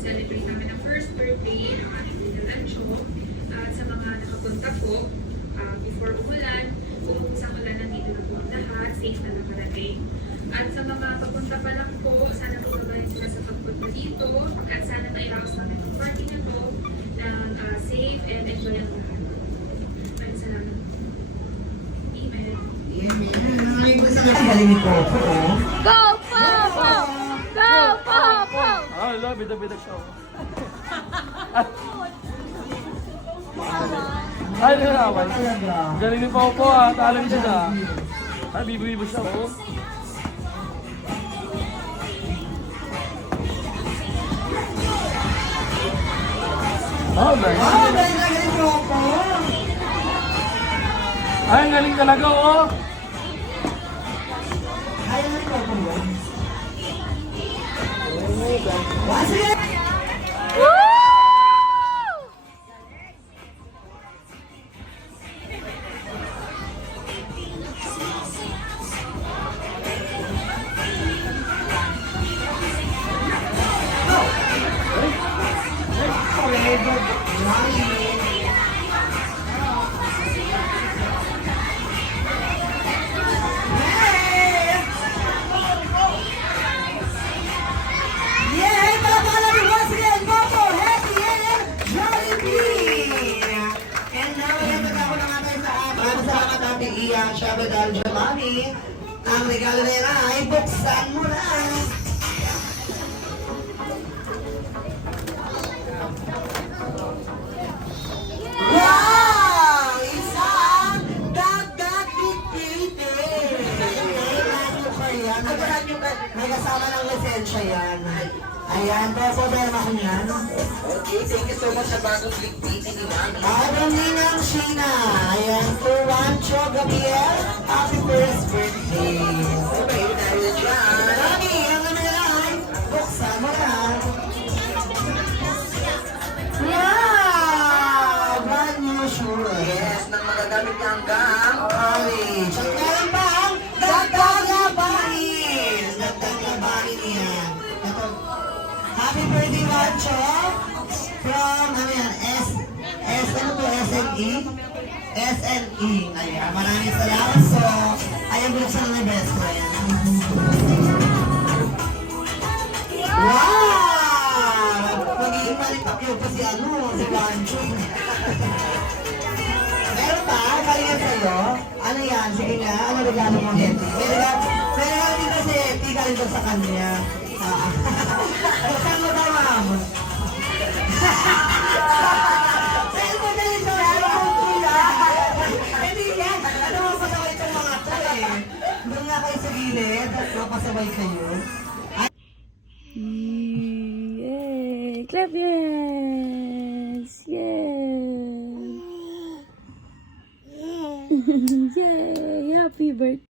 celebrate namin ang first birthday ng ating Little Ancho. At sa mga nakapunta po, before umulan, kung isang ulan, nandito na po ang lahat, safe na nakarating. At sa mga papunta pa lang po, sana po naman sila sa pagpunta dito at sana mairaos namin ang party na to ng safe and enjoy ang lahat. Maraming salamat. Amen. Maraming po salamat. Galing ni Popo. Go, Popo! Go, Popo! Ah, love, bida-bida siya. Ay, nilalawan. Galing ni Popo ah, talent siya na. Ay, bibo-bibo siya oh. Oh, nice. Oh, galing ni Popo. Ay, ang galing talaga oh. Ayaw ni Popo yun. Once again. Woo! Yay! Palakpakan natin once again, Popo, Happy, and Jollibee! And now, nagpunta ako na nga tayo sa maraming salamat natin Iya, Shabadal, Jomami. Ang regalo na yan ay buksan mo na! Wow! Isang dagdag dictator! May kasama ng lisensya yan. Ayan, Popo, meron ako yan. Okay, thank you so much sa bagong dictating ni Mami. Adelina ng Sheena. Ayan, for Juancho Gabriel. Happy first birthday. Okay, dahil dyan. Mami, ang ano na lang, buksan mo na. Wow! Brand new shoe. Yes, nang magagamit niya hanggang Orange. At meron pa ang dagdag na bahin. Dagdag na bahin yan. Ito. Happy birthday, Juancho. From, ano yan, ano to, SNE? SNE. Ayan, maraming salamat. So, ayan, buksan na best friend. Wow! Magiging malikapyo pa si ano, si Juancho. Meron pa? Galingan sa'yo? Ano yan? Sige nga, ano regalo mo, Hetty? May regalo din kasi Hetty, galing daw sa kanya. Buksan mo daw, ma'am. Saan mo na ito? Hindi yan. Ano mapasaway itong mga to eh? Doon nga kayo sa gilid at mapasaway kayo. Yay! Clap your hands! Yay! Yay! Happy birthday!